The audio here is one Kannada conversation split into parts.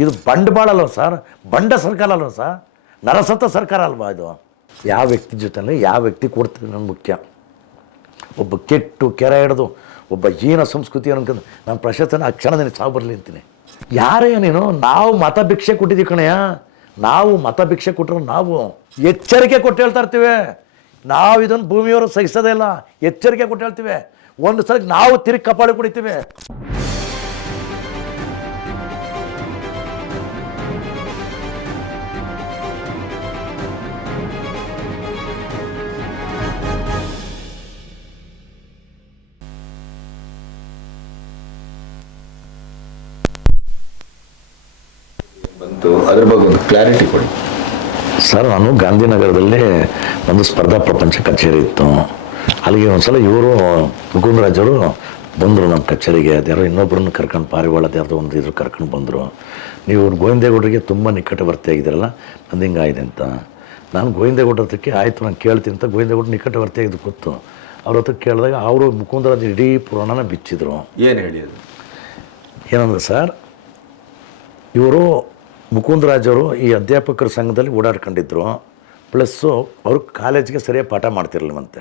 ಇದು ಬಂಡವಾಳ ಅಲ್ವ ಸರ್, ಬಂಡ ಸರ್ಕಾರ ಅಲ್ವ ಸರ್, ನರಸತ್ತ ಸರ್ಕಾರ ಅಲ್ವಾ ಇದು? ಯಾವ ವ್ಯಕ್ತಿ ಜೊತೆಲಿ ಯಾವ ವ್ಯಕ್ತಿ ಕೊಡ್ತೀನಿ ನನ್ನ ಮುಖ್ಯ. ಒಬ್ಬ ಕೆಟ್ಟು ಕೆರೆ ಹಿಡಿದು ಒಬ್ಬ ಹೀನ ಸಂಸ್ಕೃತಿ ಅನ್ಕೊಂಡು ನಾನು ಪ್ರಶಸ್ತಿನ ಆ ಕ್ಷಣದಲ್ಲಿ ಸಾವು ಬರಲಿ ಅಂತೀನಿ. ಯಾರೇ ನೀನು? ನಾವು ಮತ ಭಿಕ್ಷೆ ಕೊಟ್ಟಿದ್ದೀವಿ ಕಣಯ್ಯ, ನಾವು ಮತ ಭಿಕ್ಷೆ ಕೊಟ್ಟರು ನಾವು ಎಚ್ಚರಿಕೆ ಕೊಟ್ಟು ಹೇಳ್ತಾ ಇರ್ತೀವಿ. ನಾವು ಇದನ್ನು ಭೂಮಿಯವರು ಸಹಿಸೋದೇ ಇಲ್ಲ, ಎಚ್ಚರಿಕೆ ಕೊಟ್ಟು ಹೇಳ್ತೀವಿ. ಒಂದು ಸಲ ನಾವು ತಿರುಗಿ ಕಪಾಳಿ ಕುಡಿತೀವಿ. ಬಂತು ಅದ್ರ ಬಗ್ಗೆ ಒಂದು ಕ್ಲಾರಿಟಿ ಕೊಡಿ ಸರ್. ನಾನು ಗಾಂಧಿನಗರದಲ್ಲಿ ಒಂದು ಸ್ಪರ್ಧಾ ಪ್ರಪಂಚ ಕಚೇರಿ ಇತ್ತು. ಅಲ್ಲಿಗೆ ಒಂದ್ಸಲ ಇವರು ಮುಕುಂದರಾಜವರು ಬಂದರು ನಮ್ಮ ಕಚೇರಿಗೆ. ಅದ್ಯಾರೋ ಇನ್ನೊಬ್ಬರನ್ನು ಕರ್ಕೊಂಡು ಪಾರಿವಾಳದ ಯಾರ್ದೋ ಒಂದು ಇದ್ರು ಕರ್ಕೊಂಡು ಬಂದರು. ನೀವು ಗೋವಿಂದೇಗೌಡರಿಗೆ ತುಂಬ ನಿಕಟವರ್ತಿ ಆಗಿದ್ದೀರಲ್ಲ, ನಂದು ಹಿಂಗಾಗಿದೆ ಅಂತ. ನಾನು ಗೋವಿಂದೇಗೌಡರ ಹತ್ರಕ್ಕೆ ಆಯಿತು ನಾನು ಕೇಳ್ತೀನಿ ಅಂತ ಗೋವಿಂದೇಗೌಡರು ನಿಕಟವರ್ತಿ ಆಗಿದ್ದು ಗೊತ್ತು. ಅವ್ರ ಹತ್ರ ಕೇಳಿದಾಗ ಅವರು ಮುಕುಂದರಾಜ್ ಇಡೀ ಪುರಾಣನ ಬಿಚ್ಚಿದ್ರು. ಏನು ಹೇಳಿ ಅದು? ಏನಂದ್ರೆ ಸರ್, ಇವರು ಮುಕುಂದರಾಜವರು ಈ ಅಧ್ಯಾಪಕರ ಸಂಘದಲ್ಲಿ ಓಡಾಡ್ಕೊಂಡಿದ್ರು. ಪ್ಲಸ್ಸು ಅವರು ಕಾಲೇಜಿಗೆ ಸರಿಯಾಗಿ ಪಾಠ ಮಾಡ್ತಿರ್ಲಿಲ್ಲವಂತೆ.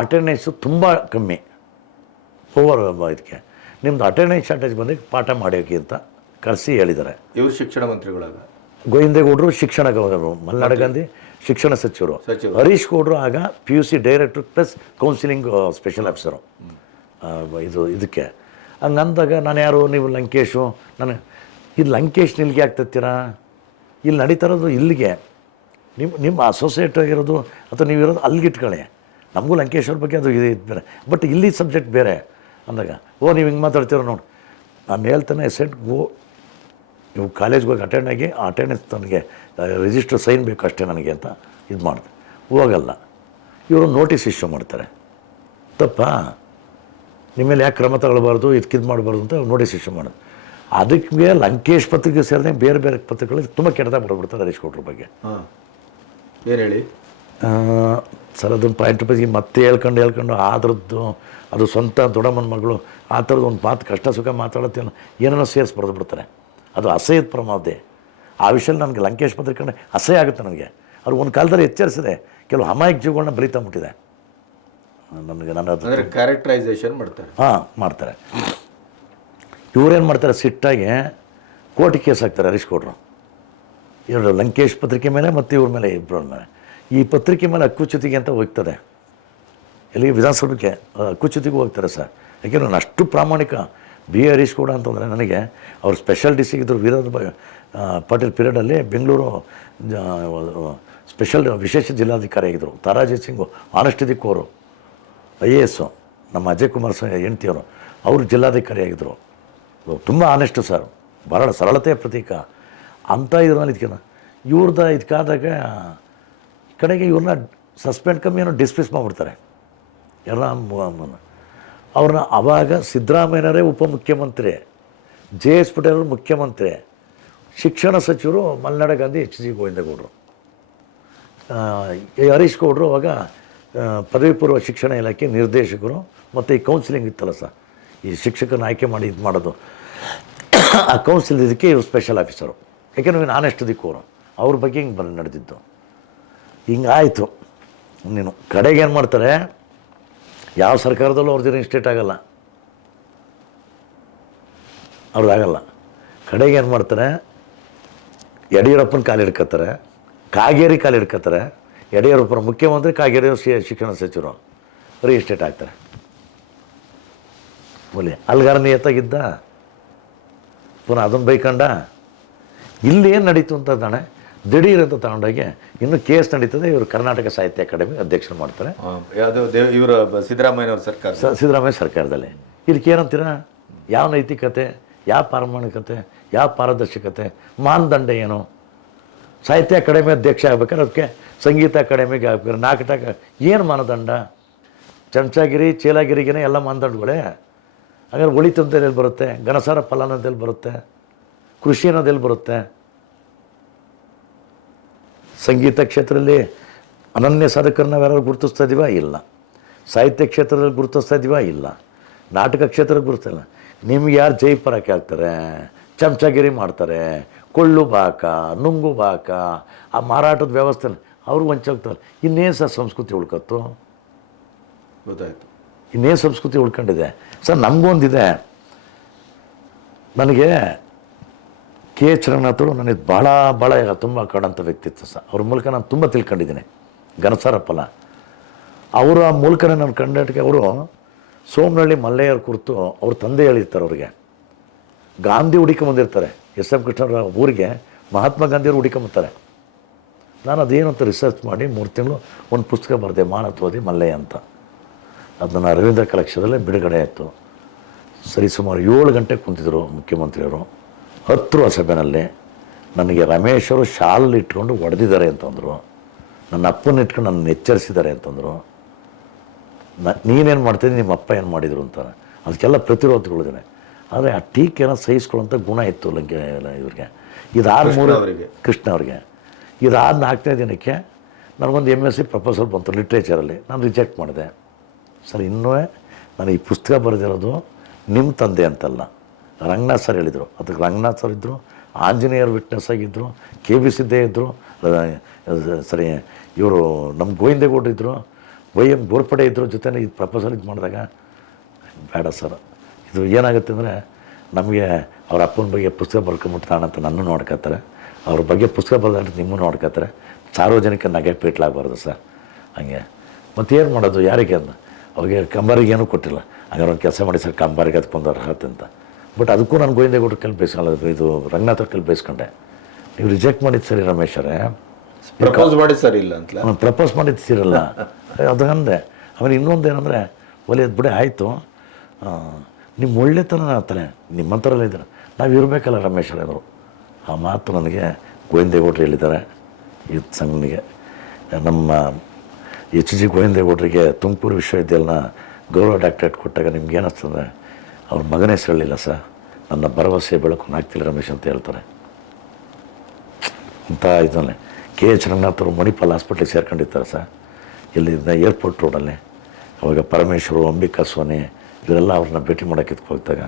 ಅಟೆಂಡೆನ್ಸು ತುಂಬ ಕಮ್ಮಿ. ಓವರ್ ಇದಕ್ಕೆ ನಿಮ್ಮದು ಅಟೆಂಡೆನ್ಸ್ ಶಾರ್ಟೇಜ್ ಬಂದು ಪಾಠ ಮಾಡೋಕೆ ಅಂತ ಕಳಿಸಿ ಹೇಳಿದ್ದಾರೆ. ಇವರು ಶಿಕ್ಷಣ ಮಂತ್ರಿಗಳಾಗ ಗೋವಿಂದೇಗೌಡರು ಶಿಕ್ಷಣ ಮಲ್ನಾಡು ಗಾಂಧಿ ಶಿಕ್ಷಣ ಸಚಿವರು. ಹರೀಶ್ ಗೌಡರು ಆಗ PUC director plus counselling special officer ಇದಕ್ಕೆ. ಹಂಗಂದಾಗ ನಾನು ಯಾರು, ನೀವು ಲಂಕೇಶು, ನಾನು ಇದು ಲಂಕೇಶ್ ನಿಲ್ಗೆ ಆಗ್ತತ್ತೀರಾ? ಇಲ್ಲಿ ನಡೀತಾ ಇರೋದು ಇಲ್ಲಿಗೆ. ನಿಮ್ಮ ಅಸೋಸಿಯೇಟ್ ಆಗಿರೋದು ಅಥವಾ ನೀವಿರೋದು ಅಲ್ಲಿಗೆ ಇಟ್ಕೊಳ್ಳಿ. ನಮಗೂ ಲಂಕೇಶ್ ಅವ್ರ ಬಗ್ಗೆ ಅದು ಇದು ಬೇರೆ, ಬಟ್ ಇಲ್ಲಿ ಸಬ್ಜೆಕ್ಟ್ ಬೇರೆ ಅಂದಾಗ ನೀವು ಹಿಂಗೆ ಮಾತಾಡ್ತೀರೋ ನೋಡಿ. ನಾನು ಹೇಳ್ತಾನೆ ಸೆಟ್ ನೀವು ಕಾಲೇಜ್ಗೆ ಹೋಗಿ ಅಟೆಂಡ್ ಆಗಿ ಆ ಅಟೆಂಡೆನ್ಸ್ ನನಗೆ ರಿಜಿಸ್ಟರ್ ಸೈನ್ ಬೇಕು ಅಷ್ಟೇ ನನಗೆ ಅಂತ ಇದು ಮಾಡಿದೆ. ಹೋಗಲ್ಲ. ಇವರು ನೋಟಿಸ್ ಇಶ್ಯೂ ಮಾಡ್ತಾರೆ. ತಪ್ಪಾ? ನಿಮ್ಮ ಮೇಲೆ ಯಾಕೆ ಕ್ರಮ ತಗೊಳ್ಬಾರ್ದು, ಇದಕ್ಕಿದು ಮಾಡಬಾರ್ದು ಅಂತ ನೋಟಿಸ್ ಇಶ್ಯೂ ಮಾಡೋದು. ಅದಕ್ಕೆ ಲಂಕೇಶ್ ಪತ್ರಿಕೆ ಸೇರಿದಂಗೆ ಬೇರೆ ಬೇರೆ ಪತ್ರಿಕೆಗಳು ತುಂಬ ಕೆಟ್ಟದಾಗ ಬರೆದ್ಬಿಡ್ತಾರೆ ಹರೀಶ್ ಗೌಡ್ರ ಬಗ್ಗೆ. ಏನು ಹೇಳಿ ಸರ್? ಅದೊಂದು ಪಾಯಿಂಟ್ ಬಗ್ಗೆ ಮತ್ತೆ ಹೇಳ್ಕೊಂಡು ಆದ್ರದ್ದು ಅದು ಸ್ವಂತ ದೊಡ್ಡಮ್ಮನ ಮಗಳು ಆ ಥರದ್ದು ಒಂದು ಮಾತು ಕಷ್ಟ ಸುಖ ಮಾತಾಡುತ್ತೆ ಏನೋ ಸೇರಿಸಿ ಬರೆದು ಬಿಡ್ತಾರೆ. ಅದು ಅಸಹ್ಯದ ಪ್ರಮಾದೆ. ಆ ವಿಷಯ ನನಗೆ ಲಂಕೇಶ್ ಪತ್ರಿಕೆ ಅಸಹ್ಯ ಆಗುತ್ತೆ ನನಗೆ. ಅವ್ರು ಒಂದು ಕಾಲದಲ್ಲಿ ಎಚ್ಚರಿಸಿದೆ, ಕೆಲವು ಅಮಾಯಕ ಜೀವಗಳನ್ನ ಬಲಿತಾಗ್ಬಿಟ್ಟಿದೆ ನನಗೆ. ನಾನು ಅದು ಕ್ಯಾರೆಕ್ಟರೈಸೇಷನ್ ಮಾಡ್ತಾರೆ. ಮಾಡ್ತಾರೆ. ಇವರೇನು ಮಾಡ್ತಾರೆ, ಸಿಟ್ಟಾಗಿ ಕೋರ್ಟಿಗೆ ಕೇಸ್ ಹಾಕ್ತಾರೆ ಹರೀಶ್ ಗೌಡ್ರು. ಇವರು ಲಂಕೇಶ್ ಪತ್ರಿಕೆ ಮೇಲೆ ಮತ್ತು ಇವ್ರ ಮೇಲೆ ಇಬ್ಬರ ಮೇಲೆ. ಈ ಪತ್ರಿಕೆ ಮೇಲೆ ಹಕ್ಕುಚ್ಯುತಿಗೆ ಅಂತ ಹೋಗ್ತದೆ. ಎಲ್ಲಿಗೆ ವಿಧಾನಸಭೆಗೆ ಹಕ್ಕುಚ್ಯುತಿಗೂ ಹೋಗ್ತಾರೆ ಸರ್. ಯಾಕೆಂದ್ರೆ ನಾನು ಅಷ್ಟು ಪ್ರಾಮಾಣಿಕ ಹರೀಶ್ ಗೌಡ ಅಂತಂದರೆ ನನಗೆ ಅವ್ರು ಸ್ಪೆಷಲ್ ಡಿ ಸಿ ಇದ್ದರು ವೀರಭದ್ರ ಪಾಟೀಲ್ ಪೀರಿಯಡಲ್ಲಿ ಬೆಂಗಳೂರು ಸ್ಪೆಷಲ್ ವಿಶೇಷ ಜಿಲ್ಲಾಧಿಕಾರಿ ಆಗಿದ್ದರು. ತಾರಾಜಿ ಸಿಂಗು ಆನೆಸ್ಟಿ ಕೋರು IAS ನಮ್ಮ ಅಜಯ್ ಕುಮಾರ್ ಹೆಂಡ್ತಿಯವರು, ಅವರು ಜಿಲ್ಲಾಧಿಕಾರಿ ಆಗಿದ್ದರು. ತುಂಬ ಆನೆಸ್ಟು ಸರ್, ಬಹಳ ಸರಳತೆಯ ಪ್ರತೀಕ ಅಂತ ಇದ್ರಲ್ಲಿ ಇದಕ್ಕೆ ಇವ್ರದ್ದು ಇದಕ್ಕಾದಾಗ ಕಡೆಗೆ ಇವ್ರನ್ನ ಸಸ್ಪೆಂಡ್ ಕಮ್ಮಿ ಏನೋ ಡಿಸ್ಮಿಸ್ ಮಾಡಿಬಿಡ್ತಾರೆ ಎಲ್ಲ. ಅವ್ರನ್ನ ಆವಾಗ ಸಿದ್ದರಾಮಯ್ಯನವರೇ ಉಪಮುಖ್ಯಮಂತ್ರಿ, JS ಪಟೇಲ್ ಅವರು ಮುಖ್ಯಮಂತ್ರಿ, ಶಿಕ್ಷಣ ಸಚಿವರು ಮಲ್ನಾಡು ಗಾಂಧಿ HG ಗೋವಿಂದೇಗೌಡರು, ಹರೀಶ್ ಗೌಡರು ಅವಾಗ ಪದವಿ ಪೂರ್ವ ಶಿಕ್ಷಣ ಇಲಾಖೆ ನಿರ್ದೇಶಕರು. ಮತ್ತು ಈ ಕೌನ್ಸಿಲಿಂಗ್ ಇತ್ತಲ್ಲ ಸರ್, ಈ ಶಿಕ್ಷಕರನ್ನ ಆಯ್ಕೆ ಮಾಡಿ ಇದು ಮಾಡೋದು, ಆ ಕೌನ್ಸಿಲ್ ಇದಕ್ಕೆ ಇವರು ಸ್ಪೆಷಲ್ ಆಫೀಸರು. ಯಾಕೆಂದ್ರೆ ನಾನು ಆನೆಸ್ಟ್ ದಿಕ್ಕೋರು ಅವ್ರ ಬಗ್ಗೆ ಹಿಂಗೆ ನಡೆದಿದ್ದು. ಹಿಂಗಾಯಿತು. ನೀನು ಕಡೆಗೆ ಏನು ಮಾಡ್ತಾರೆ, ಯಾವ ಸರ್ಕಾರದಲ್ಲೂ ಅವ್ರದ್ದು ಇನ್ಸ್ಟೇಟ್ ಆಗಲ್ಲ, ಅವ್ರದ್ದಾಗಲ್ಲ. ಕಡೆಗೆ ಏನು ಮಾಡ್ತಾರೆ, ಯಡಿಯೂರಪ್ಪನ ಕಾಲು ಹಿಡ್ಕೊತಾರೆ, ಕಾಗೇರಿ ಕಾಲು ಹಿಡ್ಕೊತಾರೆ. ಯಡಿಯೂರಪ್ಪನ ಮುಖ್ಯಮಂತ್ರಿ, ಕಾಗೇರಿ ಶಿಕ್ಷಣ ಸಚಿವರು ರಿಜಿಸ್ಟ್ರೇಟ್ ಆಗ್ತಾರೆ. ಒಲೆ ಅಲ್ಗಾರ ನಿಯತ್ತಾಗಿದ್ದ ಪುನಃ ಅದನ್ನು ಬೈಕಂಡ. ಇಲ್ಲಿ ಏನು ನಡೀತು ಅಂತ ತಾನೆ ದಿಢೀರ್ ಅಂತ ತಗೊಂಡೋಗಿ ಇನ್ನೂ ಕೇಸ್ ನಡೀತದೆ. ಇವರು ಕರ್ನಾಟಕ ಸಾಹಿತ್ಯ ಅಕಾಡೆಮಿ ಅಧ್ಯಕ್ಷರು ಮಾಡ್ತಾರೆ. ಇವರು ಸಿದ್ದರಾಮಯ್ಯನವ್ರ ಸರ್ಕಾರ, ಸಿದ್ದರಾಮಯ್ಯ ಸರ್ಕಾರದಲ್ಲಿ. ಇದಕ್ಕೆ ಏನಂತೀರ? ಯಾವ ನೈತಿಕತೆ, ಯಾವ ಪ್ರಾಮಾಣಿಕತೆ, ಯಾವ ಪಾರದರ್ಶಕತೆ, ಮಾನದಂಡ ಏನು? ಸಾಹಿತ್ಯ ಅಕಾಡೆಮಿ ಅಧ್ಯಕ್ಷ ಆಗ್ಬೇಕಾದ್ರೆ ಅದಕ್ಕೆ ಸಂಗೀತ ಅಕಾಡೆಮಿಗೆ ಆಗ್ಬೇಕಾದ್ರೆ ನಾಟಕ ಏನು ಮಾನದಂಡ? ಚಮಚಾಗಿರಿ ಚೇಲಾಗಿರಿಗೇನೆ ಎಲ್ಲ ಮಾನದಂಡಗಳೇ. ಹಾಗಾದ್ರೆ ಒಳಿತಂತೇಳಿ ಬರುತ್ತೆ, ಘನಸಾರ ಫಲ ಅನ್ನೋದೆಲ್ಲಿ ಬರುತ್ತೆ, ಕೃಷಿ ಅನ್ನೋದೆಲ್ಲಿ ಬರುತ್ತೆ? ಸಂಗೀತ ಕ್ಷೇತ್ರದಲ್ಲಿ ಅನನ್ಯ ಸಾಧಕರನ್ನ ಯಾರು ಗುರುತಿಸ್ತಾ ಇದೀವ? ಇಲ್ಲ. ಸಾಹಿತ್ಯ ಕ್ಷೇತ್ರದಲ್ಲಿ ಗುರುತಿಸ್ತಾ ಇದೀವ? ಇಲ್ಲ. ನಾಟಕ ಕ್ಷೇತ್ರದಲ್ಲಿ ಗುರುತಿಲ್ಲ. ನಿಮ್ಗೆ ಯಾರು ಜೈ ಪರಾಕೆ ಆಗ್ತಾರೆ, ಚಮಚಗಿರಿ ಮಾಡ್ತಾರೆ, ಕೊಳ್ಳು ಬಾಕ, ನುಂಗು ಬಾಕ, ಆ ಮಾರಾಟದ ವ್ಯವಸ್ಥೆ ಅವ್ರು ವಂಚೋಗ್ತಾರೆ. ಇನ್ನೇನು ಸರ್ ಸಂಸ್ಕೃತಿ ಉಳ್ಕತ್ತು? ಗೊತ್ತಾಯ್ತು. ಇನ್ನೇನು ಸಂಸ್ಕೃತಿ ಉಳ್ಕೊಂಡಿದೆ ಸರ್? ನಮಗೊಂದಿದೆ, ನನಗೆ ಕೆ ಎಚ್ ರಂಗನಾಥರು ನನಗೆ ಭಾಳ ತುಂಬ ಕಾಡಂಥ ವ್ಯಕ್ತಿತ್ವ ಸರ್. ಅವ್ರ ಮೂಲಕ ನಾನು ತುಂಬ ತಿಳ್ಕೊಂಡಿದ್ದೀನಿ. ಘನಸಾರಪ್ಪಲ ಅವರ ಮೂಲಕನೇ ನಾನು ಕಂಡಾಟಿಗೆ ಅವರು ಸೋಮನಹಳ್ಳಿ ಮಲ್ಲಯ್ಯರ ಕುರಿತು ಅವ್ರ ತಂದೆ ಹೇಳಿರ್ತಾರೆ ಅವ್ರಿಗೆ. ಗಾಂಧಿ ಹುಡುಕೊಂಬಂದಿರ್ತಾರೆ, ಎಸ್ ಎಂ ಕೃಷ್ಣರ ಊರಿಗೆ ಮಹಾತ್ಮ ಗಾಂಧಿಯವರು ಹುಡುಕೊಂಬತ್ತಾರೆ. ನಾನು ಅದೇನು ಅಂತ ರಿಸರ್ಚ್ ಮಾಡಿ 3 ತಿಂಗಳು ಒಂದು ಪುಸ್ತಕ ಬರೆದೆ, ಮಾನತ್ವದಿ ಮಲ್ಲಯ್ಯ ಅಂತ. ಅದನ್ನು ರವೀಂದ್ರ ಕಲಾಕ್ಷೇತ್ರದಲ್ಲೇ ಬಿಡುಗಡೆ ಆಯಿತು. ಸರಿ ಸುಮಾರು 7 ಗಂಟೆ ಕುಂತಿದ್ರು ಮುಖ್ಯಮಂತ್ರಿಯವರು. 10 ಸಭೆಯಲ್ಲಿ ನನಗೆ ರಮೇಶ್ ಅವರು ಶಾಲಲ್ಲಿ ಇಟ್ಕೊಂಡು ಹೊಡೆದಿದ್ದಾರೆ ಅಂತಂದರು. ನನ್ನ ಅಪ್ಪನ ಇಟ್ಕೊಂಡು ನನ್ನ ಎಚ್ಚರಿಸಿದ್ದಾರೆ ಅಂತಂದರು. ನೀನೇನು ಮಾಡ್ತಿದ್ದೀನಿ, ನಿಮ್ಮ ಅಪ್ಪ ಏನು ಮಾಡಿದರು ಅಂತ. ಅದಕ್ಕೆಲ್ಲ ಪ್ರತಿರೋಧಗಳಿದ್ದಾನೆ. ಆದರೆ ಆ ಟೀಕೆನ ಸಹಿಸ್ಕೊಳ್ಳೋಂಥ ಗುಣ ಇತ್ತು ಇವ್ರಿಗೆ. ಇದಾದ ಕೃಷ್ಣ ಅವ್ರಿಗೆ ಇದಾದ 4ನೇ ದಿನಕ್ಕೆ ನನಗೊಂದು MSc ಪ್ರಪೋಸಲ್ ಬಂತು ಲಿಟ್ರೇಚರಲ್ಲಿ. ನಾನು ರಿಜೆಕ್ಟ್ ಮಾಡಿದೆ. ಸರ್ ಇನ್ನೂ ನಾನು ಈ ಪುಸ್ತಕ ಬರೆದಿರೋದು ನಿಮ್ಮ ತಂದೆ ಅಂತಲ್ಲ, ರಂಗನಾಥ್ ಸರ್ ಹೇಳಿದರು. ಅದಕ್ಕೆ ರಂಗನಾಥ್ ಸರ್ ಇದ್ದರು, ಆಂಜನೇಯರು ವಿಟ್ನೆಸ್ ಆಗಿದ್ದರು, KB ಸಿದ್ದೇ ಇದ್ದರು, ಸರಿ ಇವರು ನಮ್ಮ ಗೋವಿಂದೇಗೌಡರು ಇದ್ದರು, YM ಗೋರ್ಪಡೆ ಇದ್ದರು ಜೊತೆನೇ ಇದು ಪ್ರಪೋಸಲ್ ಇದು ಮಾಡಿದಾಗ ಬೇಡ ಸರ್, ಇದು ಏನಾಗುತ್ತೆ ಅಂದರೆ ನಮಗೆ ಅವ್ರ ಅಪ್ಪನ ಬಗ್ಗೆ ಪುಸ್ತಕ ಬರ್ಕೊಂಬಿಡ್ತಾಣ ಅಂತ ನನ್ನ ನೋಡ್ಕೊತಾರೆ, ಅವ್ರ ಬಗ್ಗೆ ಪುಸ್ತಕ ಬರೆದಾಟ ನಿಮ್ಮನ್ನು ನೋಡ್ಕೊತಾರೆ. ಸಾರ್ವಜನಿಕ ನಗೆ ಪೀಟ್ಲಾಗಬಾರ್ದು ಸರ್. ಹಾಗೆ ಮತ್ತೇನು ಮಾಡೋದು ಯಾರಿಗೆ ಅಂದ. ಅವಾಗೆ ಕಂಬಾರಿಗೇನೂ ಕೊಟ್ಟಿಲ್ಲ. ಹಾಗಾದ್ರೆ ಒಂದು ಕೆಲಸ ಮಾಡಿ ಸರ್, ಕಂಬಾರಿಗೆ ಅದಕ್ಕೊಂದು ಅರ್ಹತೆ ಅಂತ. ಬಟ್ ಅದಕ್ಕೂ ನಾನು ಗೋವಿಂದೇಗೌಡರು ಕೈಲಿ ಬೇಯಿಸ್ಕೊಳ್ಳೋದು, ಇದು ರಂಗನಾಥ್ ಕೈಲಿ ಬೇಯಿಸ್ಕೊಂಡೆ. ನೀವು ರಿಜೆಕ್ಟ್ ಮಾಡಿದ್ದು ಸರಿ ರಮೇಶರೇ, ಪ್ರಪೋಸ್ ಮಾಡಿದ್ದು ಸರಿ ಇಲ್ಲ ಅಂತ. ನಾನು ಪ್ರಪೋಸ್ ಮಾಡಿದ್ದು ಸಿರಲ್ಲ ಅದು ಅಂದೆ. ಆಮೇಲೆ ಇನ್ನೊಂದು ಏನಂದರೆ, ಒಲೆಯದು ಬಿಡಿ ಆಯಿತು, ನಿಮ್ಮ ಒಳ್ಳೆತನ ಅಂತಾನೆ ನಿಮ್ಮಂಥರಲ್ಲ ಇದ್ದಾರೆ, ನಾವು ಇರಬೇಕಲ್ಲ ರಮೇಶರವರು. ಆ ಮಾತು ನನಗೆ ಗೋವಿಂದೇಗೌಡರು ಹೇಳಿದ್ದಾರೆ. ಇದು ಸಂಘನಿಗೆ ನಮ್ಮ HG ಗೋವಿಂದೇಗೌಡರಿಗೆ ತುಮಕೂರು ವಿಶ್ವವಿದ್ಯಾಲಯನ ಗೌರವ ಡಾಕ್ಟರೇಟ್ ಕೊಟ್ಟಾಗ ನಿಮ್ಗೆ ಏನಿಸ್ತದೆ, ಅವ್ರ ಮಗನ ಹೆಸರು ಹೇಳಿಲ್ಲ ಸರ್, ನನ್ನ ಭರವಸೆ ಬೆಳಕು ಆಗ್ತಿಲ್ಲ ರಮೇಶ್ ಅಂತ ಹೇಳ್ತಾರೆ. ಇಂಥ ಇದನ್ನೇ KH ರಂಗನಾಥ್ ಅವರು ಮಣಿಪಾಲ್ ಹಾಸ್ಪಿಟ್ಲಿಗೆ ಸೇರ್ಕೊಂಡಿರ್ತಾರೆ ಸರ್, ಇಲ್ಲಿಂದ ಏರ್ಪೋರ್ಟ್ ರೋಡಲ್ಲಿ. ಅವಾಗ ಪರಮೇಶ್ವರು, ಅಂಬಿಕಾ ಸೋನಿ ಇವರೆಲ್ಲ ಅವ್ರನ್ನ ಭೇಟಿ ಮಾಡೋಕ್ಕೆ ಹೋಗ್ದಾಗ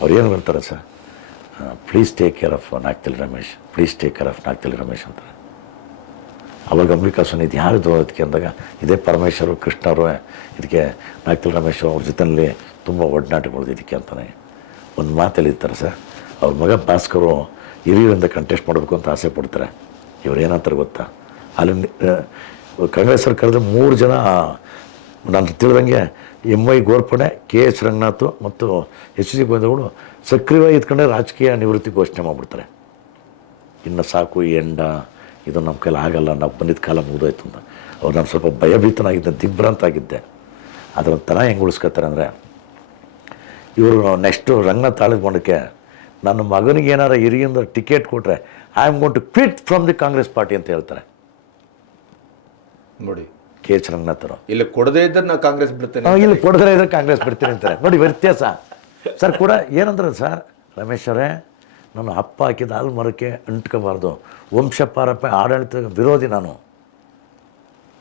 ಅವ್ರು ಏನು ಬರ್ತಾರೆ sir, please take care of Nagtil Ramesh, please take care of Nagtil Ramesh ಅಂತಾರೆ. ಅವಾಗ ಅಂಬಿಕಾ ಸೋನಿ ಇದು ಯಾರಿದು ಅದಕ್ಕೆ ಅಂದಾಗ, ಇದೇ ಪರಮೇಶ್ವರು ಕೃಷ್ಣ ಅವರು ಇದಕ್ಕೆ ನಾಗ್ತಿಲ್ ರಮೇಶ್ ಅವ್ರ ಜೊತೆಯಲ್ಲಿ ತುಂಬ ಒಡನಾಟಗಳು ಇದಕ್ಕೆ ಅಂತಾನೆ ಒಂದು ಮಾತಲ್ಲಿ ಇರ್ತಾರೆ ಸರ್. ಅವ್ರ ಮಗ ಭಾಸ್ಕರು ಹಿರಿಯರಿಂದ ಕಂಟೆಸ್ಟ್ ಮಾಡಬೇಕು ಅಂತ ಆಸೆ ಪಡ್ತಾರೆ. ಇವ್ರು ಏನಂತಾರೆ ಗೊತ್ತಾ, ಅಲ್ಲಿ ಕಾಂಗ್ರೆಸ್ ಸರ್ಕಾರದ 3 ಜನ ನಾನು ತಿಳಿದಂಗೆ MY ಗೋರ್ಪಡೆ, KH ರಂಗನಾಥ್ ಮತ್ತು HG ಗೋವಿಂದೇಗೌಡರು ಸಕ್ರಿಯವಾಗಿ ಇದ್ಕೊಂಡೆ ರಾಜಕೀಯ ನಿವೃತ್ತಿ ಘೋಷಣೆ ಮಾಡಿಬಿಡ್ತಾರೆ. ಇನ್ನು ಸಾಕು ಈ ಎಂಡ, ಇದು ನಮ್ಮ ಕೈಲಿ ಆಗಲ್ಲ, ನಾವು ಬಂದಿದ್ದ ಕಾಲ ಮುಗಿದೋಯ್ತು ಅಂತ. ಅವ್ರು ನಾನು ಸ್ವಲ್ಪ ಭಯಭೀತನಾಗಿದ್ದೆ, ದಿಗ್ಭ್ರಾಂತಾಗಿದ್ದೆ. ಅದರ ತನ ಹೆಂಗೆ ಉಳಿಸ್ಕೊತಾರೆ ಅಂದರೆ, ಇವರು ನೆಕ್ಸ್ಟು ರಂಗನಾಥ್ ತಾಳಿದ್ಕೊಂಡಕ್ಕೆ ನನ್ನ ಮಗನಿಗೆ ಏನಾರ ಹಿರಿಯಿಂದ ಟಿಕೆಟ್ ಕೊಟ್ಟರೆ I am going to quit from the Congress party ಅಂತ ಹೇಳ್ತಾರೆ ನೋಡಿ. KH ರಂಗನಾಥರು ಇಲ್ಲಿ ಕೊಡದೇ ಇದ್ದರೆ ನಾವು ಕಾಂಗ್ರೆಸ್ ಬಿಡ್ತೇನೆ, ಇಲ್ಲಿ ಕೊಡದೇ ಇದ್ರೆ ಕಾಂಗ್ರೆಸ್ ಬಿಡ್ತೀನಿ ಅಂತಾರೆ. ನೋಡಿ ವ್ಯತ್ಯಾಸ ಸರ್. ಕೂಡ ಏನಂದ್ರೆ ಸರ್, ರಮೇಶರೇ ನಾನು ಅಪ್ಪ ಹಾಕಿದ ಹಾಲು ಮರಕ್ಕೆ ಅಂಟ್ಕೋಬಾರ್ದು, ವಂಶಪಾರಪ ಆಡಳಿತ ವಿರೋಧಿ ನಾನು,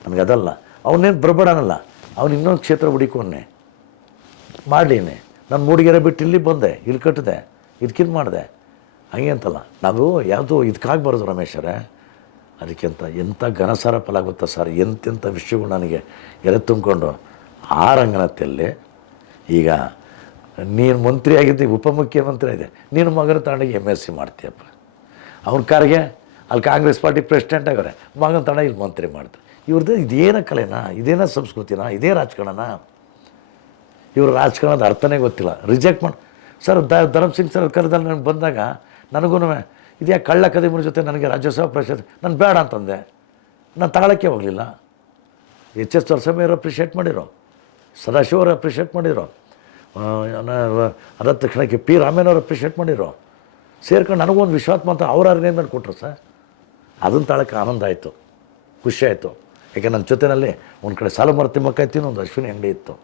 ನನಗದಲ್ಲ. ಅವನೇನು ಬರಬೇಡನಲ್ಲ, ಅವನು ಇನ್ನೊಂದು ಕ್ಷೇತ್ರ ಹುಡುಕೋನೆ ಮಾಡಲೀನಿ. ನಾನು ಮೂಡಿಗೆರೆ ಬಿಟ್ಟು ಇಲ್ಲಿ ಬಂದೆ, ಇಲ್ಲಿ ಕಟ್ಟಿದೆ, ಇದಕ್ಕಿದು ಮಾಡಿದೆ, ಹಂಗೆ ಅಂತಲ್ಲ. ನಾವು ಯಾವುದೋ ಇದಕ್ಕಾಗಬಾರ್ದು ರಮೇಶರೇ. ಅದಕ್ಕಿಂತ ಎಂಥ ಘನಸಾರ ಫಲ ಗೊತ್ತಾ ಸರ್, ಎಂತೆಂಥ ವಿಷಯಗಳು ನನಗೆ ಎಲೆ ತುಂಬಿಕೊಂಡು. ಆ ರಂಗನಾಥಲ್ಲಿ ಈಗ ನೀನು ಮಂತ್ರಿ ಆಗಿದ್ದಿ, ಉಪಮುಖ್ಯಮಂತ್ರಿ ಇದೆ, ನೀನು ಮಗನ ತಗೊಂಡೋಗಿ MSc ಮಾಡ್ತೀಯಪ್ಪ. ಅವ್ರ ಕಾರ್ಗೆ ಅಲ್ಲಿ ಕಾಂಗ್ರೆಸ್ ಪಾರ್ಟಿ ಪ್ರೆಸಿಡೆಂಟ್ ಆಗವ್ರೆ, ಮಗನ ತಗೊಂಡ ಇಲ್ಲಿ ಮಂತ್ರಿ ಮಾಡ್ತಾರೆ. ಇವ್ರದ್ದು ಇದೇನ ಕಲೆನಾ, ಇದೇನ ಸಂಸ್ಕೃತಿನಾ, ಇದೇ ರಾಜಕಾರಣನ? ಇವರು ರಾಜಕಾರಣದ ಅರ್ಥನೇ ಗೊತ್ತಿಲ್ಲ. ರಿಜೆಕ್ಟ್ ಮಾಡಿ ಸರ್. ಧರ್ಮ್ ಸಿಂಗ್ ಸರ್ ಕರೆದಲ್ಲಿ ನಾನು ಬಂದಾಗ ನನಗೂ ಇದ್ಯಾ ಕಳ್ಳ ಕದಿಮರ ಜೊತೆ ನನಗೆ ರಾಜ್ಯಸಭಾ ಪ್ರಶಸ್ತಿ ನಾನು ಬೇಡ ಅಂತಂದೆ. ನಾನು ತಗೊಳ್ಳೋಕ್ಕೆ ಹೋಗಲಿಲ್ಲ. HS ನರಸಿಂಹಯ್ಯರು ಅಪ್ರಿಷಿಯೇಟ್ ಮಾಡಿರೋ, ಸದಾಶಿವರು ಅಪ್ರಿಷಿಯೇಟ್ ಮಾಡಿರೋ, ಅದ ತಕ್ಷಣಕ್ಕೆ P ರಾಮೇನವ್ರು ಅಪ್ರಿಷಿಯೇಟ್ ಮಾಡಿರೋ, ಸೇರ್ಕೊಂಡು ನನಗೊಂದು ವಿಶ್ವಾತ್ಮ ಅಂತ ಅವ್ರ ಅರೇಂಜ್ಮೆಂಟ್ ಕೊಟ್ಟರು ಸರ್. ಅದನ್ನು ತಾಳಕ್ಕೆ ಆನಂದ ಆಯಿತು, ಖುಷಿ ಆಯಿತು. ಯಾಕೆ ನನ್ನ ಜೊತೆಯಲ್ಲಿ ಒಂದು ಕಡೆ ಸಾಲುಮರ ತಿಮ್ಮಕ್ಕ ಇತ್ತು, ಒಂದು ಅಶ್ವಿನಿ ಅಂಗಡಿ ಇತ್ತು.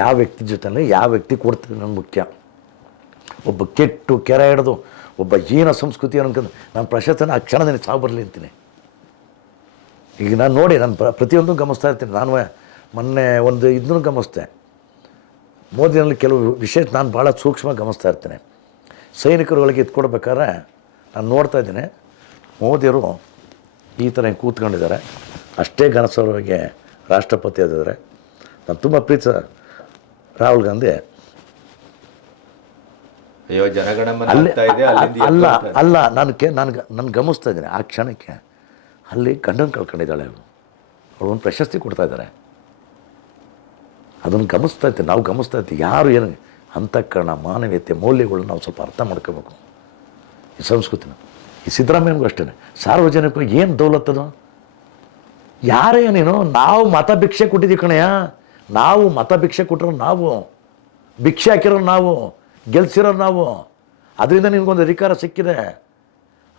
ಯಾವ ವ್ಯಕ್ತಿ ಜೊತೆಯಲ್ಲಿ ಯಾವ ವ್ಯಕ್ತಿ ಕೊಡ್ತೀನಿ ನನ್ನ ಮುಖ್ಯ. ಒಬ್ಬ ಕೆಟ್ಟು ಕೆರೆ ಹಿಡಿದು ಒಬ್ಬ ಹೀನ ಸಂಸ್ಕೃತಿ ಅನ್ಕೊಂಡು ನಾನು ಪ್ರಶಸ್ತಿನ ಆ ಕ್ಷಣದಲ್ಲಿ ಸಾವು ಬರಲಿ ಅಂತೀನಿ. ಈಗ ನಾನು ನೋಡಿ ನಾನು ಪ್ರತಿಯೊಂದು ಗಮನಿಸ್ತಾ ಇರ್ತೀನಿ. ನಾನು ಮೊನ್ನೆ ಒಂದು ಇದನ್ನು ಗಮನಿಸ್ದೆ, ಮೋದಿನಲ್ಲಿ ಕೆಲವು ವಿಷಯ ನಾನು ಭಾಳ ಸೂಕ್ಷ್ಮ ಗಮನಿಸ್ತಾ ಇರ್ತೇನೆ. ಸೈನಿಕರುಗಳಿಗೆ ಇದು ಕೊಡ್ಬೇಕಾದ್ರೆ ನಾನು ನೋಡ್ತಾ ಇದ್ದೀನಿ ಮೋದಿಯವರು ಈ ಥರ ಹಿಂಗೆ ಕೂತ್ಕೊಂಡಿದ್ದಾರೆ. ಅಷ್ಟೇ ಘನಸೌರವಿಗೆ ರಾಷ್ಟ್ರಪತಿ ಆಗಿದ್ದಾರೆ. ನಾನು ತುಂಬ ಪ್ರೀತಿ ರಾಹುಲ್ ಗಾಂಧಿ ಅಯ್ಯೋ ಜನಗಣಮನ ಅಲ್ಲಿ ಆಗ್ತಾ ಇದೆ, ಅಲ್ಲಿಂದ ಅಲ್ಲ ಎದ್ದು ಬರ್ತಾರೆ. ಅಲ್ಲ ನಾನು ಗಮನಿಸ್ತಾ ಇದ್ದೀನಿ ಆ ಕ್ಷಣಕ್ಕೆ ಅಲ್ಲಿ ಗಂಡನ ಕಳ್ಕೊಂಡಿದ್ದಾಳೆ ಅವಳು ಒಂದು ಪ್ರಶಸ್ತಿ ಕೊಡ್ತಾ ಇದ್ದಾರೆ. ಅದನ್ನು ಗಮನಿಸ್ತಾ ಇರ್ತೀವಿ, ನಾವು ಗಮನಿಸ್ತಾ ಇರ್ತೀವಿ. ಯಾರು ಏನು ಅಂತಃಕರಣ ಮಾನವೀಯತೆ ಮೌಲ್ಯಗಳನ್ನ ನಾವು ಸ್ವಲ್ಪ ಅರ್ಥ ಮಾಡ್ಕೋಬೇಕು ಈ ಸಂಸ್ಕೃತಿನ. ಈ ಸಿದ್ದರಾಮಯ್ಯನಿಗೂ ಅಷ್ಟೇ ಸಾರ್ವಜನಿಕವಾಗಿ ಏನು ದೌಲತ್ತದು? ಯಾರೇ ನೀನು? ನಾವು ಮತ ಭಿಕ್ಷೆ ಕೊಟ್ಟಿದ್ದೀವಿ ಕಣಯ್ಯ. ನಾವು ಮತ ಭಿಕ್ಷೆ ಕೊಟ್ಟರು, ನಾವು ಭಿಕ್ಷೆ ಹಾಕಿರೋರು, ನಾವು ಗೆಲ್ಸಿರೋರು ನಾವು. ಅದರಿಂದ ನಿನಗೊಂದು ಅಧಿಕಾರ ಸಿಕ್ಕಿದೆ.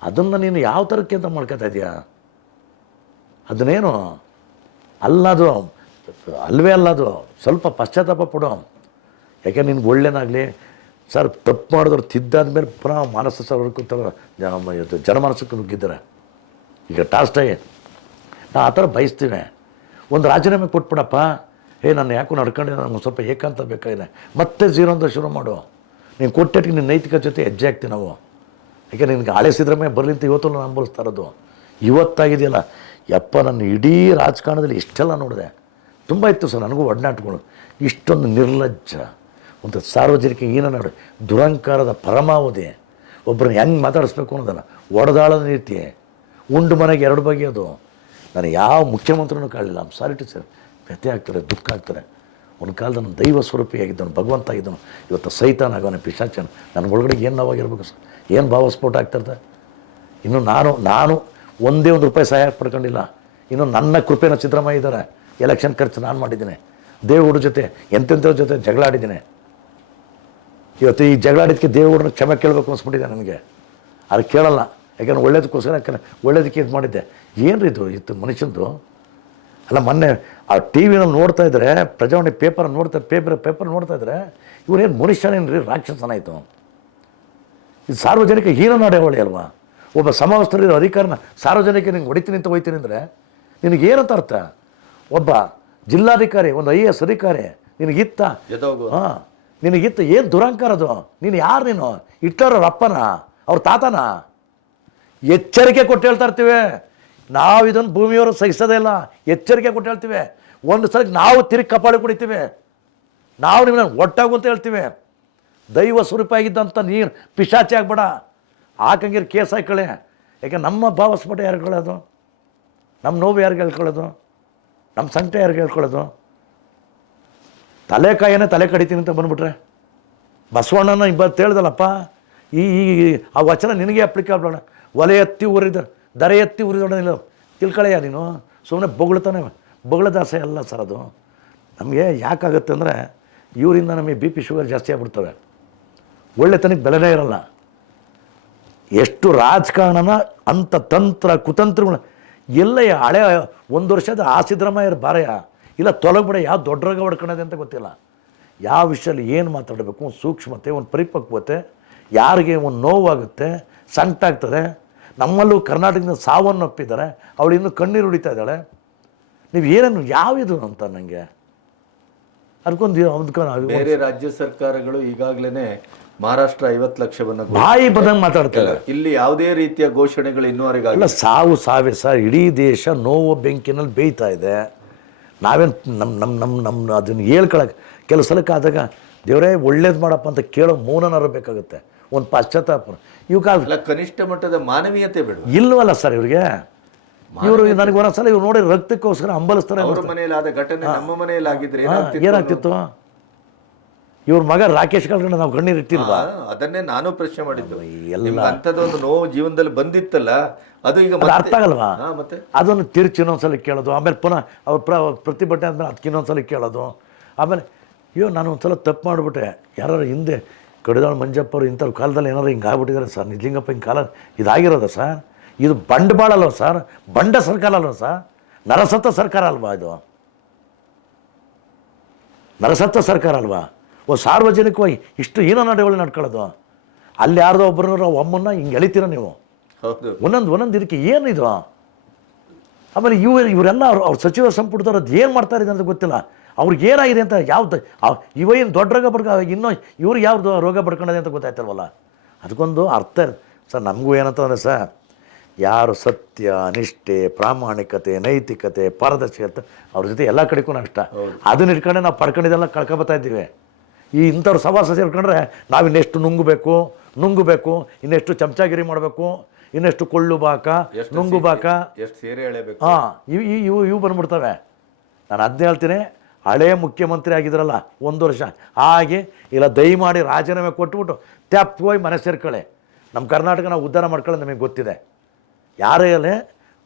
ಅದನ್ನು ನೀನು ಯಾವ ಥರಕ್ಕೆ ಅಂತ ಮಾಡ್ಕೊತಾ ಇದೆಯಾ? ಅದನ್ನೇನು ಅಲ್ಲದು, ಅಲ್ವೇ ಅಲ್ಲದು. ಸ್ವಲ್ಪ ಪಶ್ಚಾತ್ತಾಪ ಪಡೋ. ಯಾಕೆ ನಿನ್ಗೆ ಒಳ್ಳೇನಾಗಲಿ ಸರ್. ತಪ್ಪು ಮಾಡಿದವ್ರು ತಿದ್ದಾದ್ಮೇಲೆ ಪುನಃ ಮಾನಸ ಸರ್ವರ್ಕೂತಾರೆ, ಜನಮಾನಸಕ್ಕೆ ನುಗ್ಗಿದ್ದಾರೆ. ಈಗ ಟಾಸ್ಟಾಗಿ ನಾವು ಆ ಥರ ಬಯಸ್ತೀವಿ. ಒಂದು ರಾಜೀನಾಮೆ ಕೊಟ್ಬಿಡಪ್ಪ. ನಾನು ಯಾಕೋ ನಡ್ಕೊಂಡಿದ್ದೆ, ನಮ್ಗೆ ಸ್ವಲ್ಪ ಏಕಾಂತ ಬೇಕಾಗಿದೆ. ಮತ್ತೆ ಝೀರೋಂದ ಶುರು ಮಾಡು. ನೀನು ಕೊಟ್ಟಿಗೆ ನಿನ್ನ ನೈತಿಕ ಜೊತೆ ಹೆಜ್ಜೆ ಹಾಕ್ತೀವಿ ನಾವು. ಯಾಕೆ ನಿನಗೆ ಹಳೆ ಸಿದ್ದರಾಮಯ್ಯ ಬರಲಿ ಅಂತ ಇವತ್ತು ನಾನು ಅನುಭವಿಸ್ತಾ ಇರೋದು. ಇವತ್ತಾಗಿದೆಯಲ್ಲ ಯಪ್ಪ, ನನ್ನ ಇಡೀ ರಾಜಕಾರಣದಲ್ಲಿ ಇಷ್ಟೆಲ್ಲ ನೋಡಿದೆ. ತುಂಬ ಇತ್ತು ಸರ್ ನನಗೂ ಒಡನಾಟಗಳು. ಇಷ್ಟೊಂದು ನಿರ್ಲಜ್ಜ, ಒಂದು ಸಾರ್ವಜನಿಕ ಹೀನ ನಾಡು, ದುರಂಕಾರದ ಪರಮಾವಧಿ. ಒಬ್ಬರನ್ನ ಹೆಂಗೆ ಮಾತಾಡಿಸ್ಬೇಕು ಅನ್ನೋದಲ್ಲ, ಒಡೆದಾಳದ ನೀತಿ, ಉಂಡು ಮನೆಗೆ ಎರಡು ಬಗೆಯೋದು. ನಾನು ಯಾವ ಮುಖ್ಯಮಂತ್ರಿನೂ ಕಾಣಲಿಲ್ಲ. ಸಾರಿ ಟು ಸರ್, ವ್ಯಥೆ ಆಗ್ತಾರೆ, ದುಃಖ ಆಗ್ತಾರೆ. ಒಂದು ಕಾಲದಲ್ಲಿ ನಾನು ದೈವ ಸ್ವರೂಪಿಯಾಗಿದ್ದನು, ಭಗವಂತ ಆಗಿದ್ದನು. ಇವತ್ತು ಸೈತಾನ ಆಗೋನೆ, ಪಿಶಾಚನ. ನನ್ನ ಒಳಗಡೆ ಏನು ನೋವಾಗಿರ್ಬೇಕು ಸರ್? ಏನು ಭಾವಸ್ಫೋಟ ಆಗ್ತಿರ್ತೆ? ಇನ್ನು ನಾನು ಒಂದೇ ಒಂದು ರೂಪಾಯಿ ಸಹಾಯ ಪಡ್ಕೊಂಡಿಲ್ಲ. ಇನ್ನು ನನ್ನ ಕೃಪೆನ ಸಿದ್ದರಾಮಯ್ಯ ಇದ್ದಾರೆ. ಎಲೆಕ್ಷನ್ ಖರ್ಚು ನಾನು ಮಾಡಿದ್ದೀನಿ. ದೇವಗುಡ ಜೊತೆ ಎಂತೆಂಥವ್ರ ಜೊತೆ ಜಗಳ ಆಡಿದ್ದೀನಿ. ಇವತ್ತು ಈ ಜಗಳ ಆಡಿದ್ದಕ್ಕೆ ದೇವಗುಡನ ಕ್ಷಮೆ ಕೇಳಬೇಕು ಅನ್ಸ್ಬಿಟ್ಟಿದೆ ನನಗೆ. ಅದು ಕೇಳಲ್ಲ, ಯಾಕಂದ್ರೆ ಒಳ್ಳೇದಕ್ಕೋಸ್ಕರ, ಯಾಕಂದ್ರೆ ಒಳ್ಳೇದಕ್ಕೆ ಇದು ಮಾಡಿದ್ದೆ. ಏನು ಇದು ಇತ್ತು ಮನುಷ್ಯಂದು? ಅಲ್ಲ, ಮೊನ್ನೆ ಆ ಟಿ ವಿನಲ್ಲಿ ನೋಡ್ತಾ ಇದ್ರೆ, ಪ್ರಜಾವಾಣಿ ಪೇಪರ್ ನೋಡ್ತಾ ಇದ್ರೆ, ಇವರೇನು ಮನುಷ್ಯನೇನು ರೀ, ರಾಕ್ಷಸನಾಯಿತು. ಇದು ಸಾರ್ವಜನಿಕ ಹೀನ ನಡೆವಳಿ ಅಲ್ವಾ? ಒಬ್ಬ ಸಮಾವೇಶದಲ್ಲಿರೋ ಅಧಿಕಾರನ ಸಾರ್ವಜನಿಕ ನಿಂಗೆ ಹೊಡಿತೀನಿ ಅಂತ ಹೋಯ್ತೀನಿ ಅಂದರೆ ನಿನಗೇನಂತ ಅರ್ಥ? ಒಬ್ಬ ಜಿಲ್ಲಾಧಿಕಾರಿ, ಒಂದು IAS ಅಧಿಕಾರಿ ನಿನಗಿತ್ತ? ಹಾಂ, ನಿನಗಿತ್ತ? ಏನು ದುರಂಕಾರ ಅದು? ನೀನು ಯಾರು? ನೀನು ಇಟ್ಟವ್ರ ಅಪ್ಪನ, ಅವ್ರ ತಾತನ? ಎಚ್ಚರಿಕೆ ಕೊಟ್ಟು ಹೇಳ್ತಾ ಇರ್ತೀವಿ ನಾವು. ಇದನ್ನು ಭೂಮಿಯವರು ಸಹಿಸೋದೇ ಇಲ್ಲ. ಎಚ್ಚರಿಕೆ ಕೊಟ್ಟು ಹೇಳ್ತೀವಿ. ಒಂದು ಸಲ ನಾವು ತಿರುಗಿ ಕಪಾಳಿ ಕುಡಿತೀವಿ. ನಾವು ನಿಮ್ಮನ್ನ ಒಟ್ಟಾಗು ಅಂತ ಹೇಳ್ತೀವಿ. ದೈವ ಸ್ವರೂಪ ಆಗಿದ್ದಂಥ ನೀನು ಪಿಶಾಚಿ ಆಗ್ಬೇಡ. ಹಾಕಂಗಿರು ಕೇಸ್ ಹಾಕೊಳ್ಳಿ. ಯಾಕೆ ನಮ್ಮ ಭಾವಸ್ಫೋಟ ಯಾರು ಹೇಳ್ಕೊಳ್ಳೋದು? ನಮ್ಮ ನೋವು ಯಾರಿಗೆ ಹೇಳ್ಕೊಳ್ಳೋದು? ನಮ್ಮ ಸಂಕಟ ಯಾರಿಗೆ ಹೇಳ್ಕೊಳ್ಳೋದು? ತಲೆಕಾಯನೇ ತಲೆ ಕಡಿತೀನಿ ಅಂತ ಬಂದ್ಬಿಟ್ರೆ ಬಸವಣ್ಣನ ಇವತ್ತು ಹೇಳ್ದಲ್ಲಪ್ಪ, ಈ ಆ ವಚನ ನಿನಗೆ ಅಪ್ಲಿಕೇಬಲ್. ಒಲೆ ಎತ್ತಿ ಉರಿದ ದರೆ ಎತ್ತಿ ಉರಿದೊಡ ತಿಳ್ಕಳೆಯ ನೀನು. ಸುಮ್ಮನೆ ಬೊಗಳದಾಸೆ ಅಲ್ಲ ಸರ್ ಅದು. ನಮಗೆ ಯಾಕಾಗುತ್ತೆ ಅಂದರೆ ಇವರಿಂದ ನಮಗೆ BP ಶುಗರ್ ಜಾಸ್ತಿ ಆಗ್ಬಿಡ್ತವೆ. ಒಳ್ಳೆತನಕ್ಕೆ ಬೆಲೆನೇ ಇರಲ್ಲ. ಎಷ್ಟು ರಾಜಕಾರಣನ ಅಂಥ ತಂತ್ರ ಕುತಂತ್ರಗಳು ಎಲ್ಲ ಹಳೆ ಒಂದು ವರ್ಷದ ಆ ಸಿದ್ದರಾಮಯ್ಯರ ಬಾರಯ ಇಲ್ಲ ತೊಲಗ್ಬಿಡ. ಯಾವ ದೊಡ್ಡ ರೋಗ ಹೊಡ್ಕೊಳ್ಳೋದೆ ಅಂತ ಗೊತ್ತಿಲ್ಲ. ಯಾವ ವಿಷಯದಲ್ಲಿ ಏನು ಮಾತಾಡಬೇಕು, ಒಂದು ಸೂಕ್ಷ್ಮತೆ, ಒಂದು ಪರಿಪಕ್ವತೆ. ಯಾರಿಗೆ ಒಂದು ನೋವಾಗುತ್ತೆ, ಸಂಕಟ ಆಗ್ತದೆ. ನಮ್ಮಲ್ಲೂ ಕರ್ನಾಟಕದಿಂದ ಸಾವನ್ನು ಒಪ್ಪಿದ್ದಾರೆ. ಅವಳು ಇನ್ನೂ ಕಣ್ಣೀರು ಹೊಡಿತಾ ಇದ್ದಾಳೆ. ನೀವು ಏನೇನು ಯಾವಿದು ಅಂತ ನನಗೆ ಅದಕ್ಕೊಂದು ಬೇರೆ ರಾಜ್ಯ ಸರ್ಕಾರಗಳು ಈಗಾಗಲೇ ಮಹಾರಾಷ್ಟ್ರ 50 ಲಕ್ಷವನ್ನು ಬಾಯಿ ಬಂದಂಗೆ ಮಾತಾಡ್ತಾರೆ. ಇಲ್ಲಿ ಯಾವುದೇ ರೀತಿಯ ಘೋಷಣೆಗಳು ಇನ್ನೂವರೆಗೆ ಅಲ್ಲ, ಸಾವೇ ಸರ್. ಇಡೀ ದೇಶ ನೋವು ಬೆಂಕಿನಲ್ಲಿ ಬೇಯ್ತಾ ಇದೆ. ನಾವೇನು ನಮ್ಮ ಅದನ್ನು ಹೇಳ್ಕೊಳಕ್ಕೆ ಕೆಲವು ಸಲಕ್ಕಾದಾಗ ದೇವರೇ ಒಳ್ಳೇದು ಮಾಡಪ್ಪ ಅಂತ ಕೇಳೋ ಮೌನನಾರು ಬೇಕಾಗುತ್ತೆ. ಒಂದು ಪಶ್ಚಾತ್ತಾಪ ಇವಾಗ ಕನಿಷ್ಠ ಮಟ್ಟದ ಮಾನವೀಯತೆ ಬೇಡ ಇಲ್ವಲ್ಲ ಸರ್ ಇವ್ರಿಗೆ. ಇವರು ನನಗೆ ಒಂದೊಂದ್ಸಲ ಇವ್ರು ನೋಡಿ ರಕ್ತಕ್ಕೋಸ್ಕರ ಹಂಬಲಿಸ್ತಾರೆ. ಅವರ ಮನೆಯಲ್ಲಿ ಆದ ಘಟನೆ ನಮ್ಮ ಮನೆಯಲ್ಲಿ ಆಗಿದ್ರೆ ಏನಾಗ್ತಿತ್ತು? ಇವ್ರ ಮಗ ರಾಕೇಶ್ ಕಳ್ಕೊಂಡು ನಾವು ಕಣ್ಣೀರು ಇಟ್ಟಿಲ್ವಾ? ಅದನ್ನೇ ನಾನು ಪ್ರಶ್ನೆ ಮಾಡಿದ್ದು. ಅಂಥದ್ದೊಂದು ನೋವು ಜೀವನದಲ್ಲಿ ಬಂದಿತ್ತಲ್ಲ, ಅದು ಈಗ ಅರ್ಥ ಆಗಲ್ವಾ? ಮತ್ತೆ ಅದನ್ನು ತಿರ್ಚಿ ಇನ್ನೊಂದ್ಸಲ ಕೇಳೋದು, ಆಮೇಲೆ ಪುನಃ ಅವ್ರ ಪ್ರತಿಭಟನೆ ಆದ್ಮೇಲೆ ಅದಕ್ಕೆ ಇನ್ನೊಂದ್ಸಲ ಕೇಳೋದು. ಆಮೇಲೆ ನಾನು ಒಂದ್ಸಲ ತಪ್ಪು ಮಾಡಿಬಿಟ್ಟೆ. ಯಾರು ಹಿಂದೆ ಕಡಿದಾಳು ಮಂಜಪ್ಪ ಅವರು ಇಂಥವ್ರ ಕಾಲದಲ್ಲಿ ಏನಾರು ಹಿಂಗೆ ಆಗ್ಬಿಟ್ಟಿದ್ದಾರೆ ಸರ್. ನಿಜಲಿಂಗಪ್ಪ ಹಿಂಗೆ ಕಾಲ ಇದಾಗಿರೋದ ಸರ್? ಇದು ಬಂಡವಾಳ ಅಲ್ವ ಸರ್? ಬಂಡ ಸರ್ಕಾರ ಅಲ್ವ ಸರ್? ನರಸತ್ತ ಸರ್ಕಾರ ಅಲ್ವಾ ಇದು? ನರಸತ್ತ ಸರ್ಕಾರ ಅಲ್ವಾ? ಸಾರ್ವಜನಿಕವಾಗಿ ಇಷ್ಟು ಏನೋ ನಡೆವಳಿ ನಡ್ಕೊಳ್ಳೋದು. ಅಲ್ಲಿ ಯಾರ್ದೋ ಒಬ್ಬರು ಒಮ್ಮನ್ನ ಹಿಂಗೆ ಎಳಿತೀರ ನೀವು. ಒಂದೊಂದು ಇದಕ್ಕೆ ಏನಿದು? ಆಮೇಲೆ ಇವರೆಲ್ಲ ಅವ್ರ ಸಚಿವ ಸಂಪುಟದವ್ರು ಅದು ಏನು ಮಾಡ್ತಾ ಇದೆ ಅಂತ ಗೊತ್ತಿಲ್ಲ. ಅವ್ರಿಗೆ ಏನಾಗಿದೆ ಅಂತ ಯಾವ್ದು ಇವೇನು ದೊಡ್ಡ ರೋಗ ಇನ್ನೂ ಇವ್ರಿಗೆ ಯಾವ್ದು ರೋಗ ಪಡ್ಕೊಳ್ಳೋದೆ ಅಂತ ಗೊತ್ತಾಯ್ತಲ್ವಲ್ಲ. ಅದಕ್ಕೊಂದು ಅರ್ಥ ಸರ್. ನಮಗೂ ಏನಂತಂದರೆ ಸರ್, ಯಾರು ಸತ್ಯ, ನಿಷ್ಠೆ, ಪ್ರಾಮಾಣಿಕತೆ, ನೈತಿಕತೆ, ಪಾರದರ್ಶಕತೆ ಅವ್ರ ಜೊತೆ ಎಲ್ಲ ಕಡೆಗೂ ನಷ್ಟ. ಅದನ್ನ ಇಟ್ಕೊಂಡೆ ನಾವು ಪಡ್ಕೊಂಡಿದ್ದೆಲ್ಲ ಕಳ್ಕೊಬತ್ತಾ ಇದ್ದೀವಿ. ಈ ಇಂಥವ್ರು ಸವಾಸ ಸೇರ್ಕೊಂಡ್ರೆ ನಾವು ಇನ್ನೆಷ್ಟು ನುಂಗಬೇಕು, ಇನ್ನೆಷ್ಟು ಚಮಚಾಗಿರಿ ಮಾಡಬೇಕು, ಇನ್ನೆಷ್ಟು ಕೊಳ್ಳು ಬಾಕ, ನುಂಗು ಬಾಕ, ಎಷ್ಟು ಸೇರೆ ಎಳೆಬೇಕು. ಹಾಂ, ಇವು ಬಂದ್ಬಿಡ್ತವೆ. ನಾನು ಅದನ್ನೇ ಹೇಳ್ತೀನಿ, ಹಳೇ ಮುಖ್ಯಮಂತ್ರಿ ಆಗಿದ್ರಲ್ಲ 1 ವರ್ಷ ಹಾಗೆ ಇಲ್ಲ, ದಯಮಾಡಿ ರಾಜೀನಾಮೆ ಕೊಟ್ಬಿಟ್ಟು ಹೋಗಿ ಮನೆ ಸೇರ್ಕೊಳ್ಳಿ. ನಮ್ಮ ಕರ್ನಾಟಕ ನಾವು ಉದ್ಧಾರ ಮಾಡ್ಕೊಳ್ಳೋದು ನಮಗೆ ಗೊತ್ತಿದೆ. ಯಾರೇ ಅಲ್ಲೇ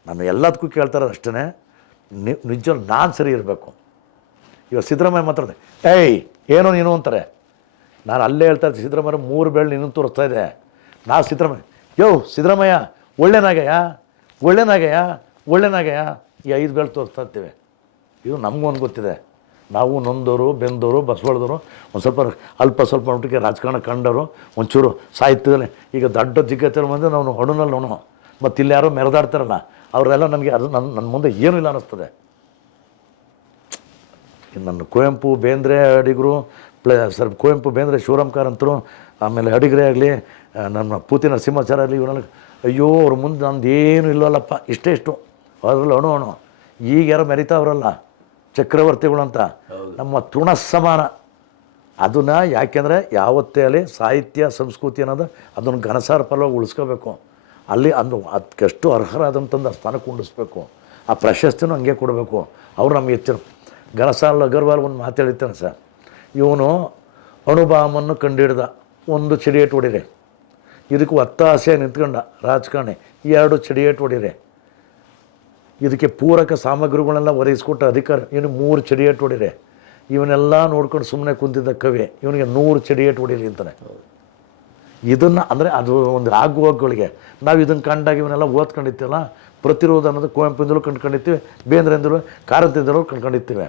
ನಾನು ಎಲ್ಲದಕ್ಕೂ ಕೇಳ್ತಾರೋದು ಅಷ್ಟೇ, ನಿಜ ನಾನು ಸರಿ ಇರಬೇಕು. ಇವಾಗ ಸಿದ್ದರಾಮಯ್ಯ ಮಾತಾಡ್ದೆ, ಏನೋ ನೀನು ಅಂತಾರೆ. ನಾನು ಅಲ್ಲೇ ಹೇಳ್ತಾ ಇದ್ದೆ, ಸಿದ್ದರಾಮಯ್ಯ 3 ಬೆಳ್ಳು ನೀನು ತೋರಿಸ್ತಾ ಇದೆ. ನಾವು ಸಿದ್ದರಾಮಯ್ಯ ಒಳ್ಳೆನಾಗಯ್ಯ ಈ 5 ಬೆಳ್ಳು ತೋರಿಸ್ತಾ ಇರ್ತೀವಿ. ಇದು ನಮಗೊಂದು ಗೊತ್ತಿದೆ. ನಾವು ನೊಂದವರು, ಬೆಂದವರು, ಬಸವಳದವರು, ಒಂದು ಸ್ವಲ್ಪ ಮಟ್ಟಿಗೆ ರಾಜಕಾರಣ ಕಂಡವರು, ಒಂಚೂರು ಸಾಹಿತ್ಯದಲ್ಲಿ ಈಗ ದೊಡ್ಡ ಜಿಗ್ಗತ್ತಲ್ಲಿ ಬಂದು ನಾವು ಹೊಣನಲ್ಲಿ ಮತ್ತು ಇಲ್ಲಿ ಯಾರೋ ಮೆರೆದಾಡ್ತಾರಲ್ಲ ಅವರೆಲ್ಲ ನನಗೆ ಅದು ನನ್ನ ಮುಂದೆ ಏನೂ ಇಲ್ಲ ಅನ್ನಿಸ್ತದೆ. ನನ್ನ ಕುವೆಂಪು, ಬೇಂದ್ರೆ ಅಡಿಗರು ಕುವೆಂಪು, ಬೇಂದ್ರೆ, ಶಿವರಾಮ್ ಕಾರಂತರು, ಆಮೇಲೆ ಅಡಿಗರೇ ಆಗಲಿ, ನಮ್ಮ ಪೂತಿ ನರಸಿಂಹಾಚಾರ್ಯ ಆಗಲಿ, ಇವರೆಲ್ಲ ಅಯ್ಯೋ ಅವ್ರ ಮುಂದೆ ನಂದು ಏನೂ ಇಲ್ಲವಲ್ಲಪ್ಪ, ಇಷ್ಟು ಅದರಲ್ಲಿ ಅಣು ಈಗ ಯಾರೋ ಮೆರಿತಾವ್ರಲ್ಲ ಚಕ್ರವರ್ತಿಗಳು ಅಂತ, ನಮ್ಮ ತೃಣ ಸಮಾನ. ಅದನ್ನು ಯಾಕೆಂದರೆ ಯಾವತ್ತೇ ಅಲ್ಲಿ ಸಾಹಿತ್ಯ ಸಂಸ್ಕೃತಿ ಅನ್ನೋದು ಅದನ್ನು ಘನಸಾರ ಫಲವಾಗಿ ಉಳಿಸ್ಕೋಬೇಕು. ಅಲ್ಲಿ ಅದಕ್ಕೆಷ್ಟು ಅರ್ಹರಾದಂಥದ್ದು ಸ್ಥಾನಕ್ಕೆ ಉಳಿಸ್ಬೇಕು. ಆ ಪ್ರಶಸ್ತಿನೂ ಹಂಗೆ ಕೊಡಬೇಕು. ಅವ್ರು ನಮಗೆ ಹೆಚ್ಚು ಘನಸಾಲ ಅಗರ್ವಾಲ್ ಒಂದು ಮಾತು ಹೇಳಿರ್ತಾನೆ ಸರ್, ಇವನು ಅಣುಬಾಮನ್ನು ಕಂಡುಹಿಡ್ದ, ಒಂದು ಚಡಿಯೇಟ್ ಹೊಡಿರೆ. ಇದಕ್ಕೆ ಒತ್ತಾಸೆ ನಿಂತ್ಕೊಂಡ ರಾಜಕಾರಣಿ, 2 ಚಡಿಯೇಟ್ ಹೊಡಿರೆ. ಇದಕ್ಕೆ ಪೂರಕ ಸಾಮಗ್ರಿಗಳನ್ನೆಲ್ಲ ಒದಗಿಸ್ಕೊಟ್ಟ ಅಧಿಕಾರ, ಇವನು 3 ಚಡಿಯೇಟ್ ಹೊಡಿರೆ. ಇವನ್ನೆಲ್ಲ ನೋಡ್ಕೊಂಡು ಸುಮ್ಮನೆ ಕುಂತಿದ್ದ ಕವಿ ಇವನಿಗೆ 100 ಚಡಿಯೇಟ್ ಹೊಡೀರಿ ಅಂತಾನೆ. ಇದನ್ನು ಅಂದರೆ ಅದು ಒಂದು ಆಗುವಾಗಳಿಗೆ ನಾವು ಇದನ್ನು ಕಂಡಾಗ ಇವನ್ನೆಲ್ಲ ಓದ್ಕೊಂಡಿರ್ತೀವಲ್ಲ, ಪ್ರತಿರೋಧ ಅನ್ನೋದು ಕುವೆಂಪಿಂದಲೂ ಕಂಡ್ಕೊಂಡಿರ್ತೀವಿ, ಬೇಂದ್ರೆಂದಲೂ, ಕಾರಂತಿಂದಲೂ ಕಂಡ್ಕೊಂಡಿರ್ತೀವಿ.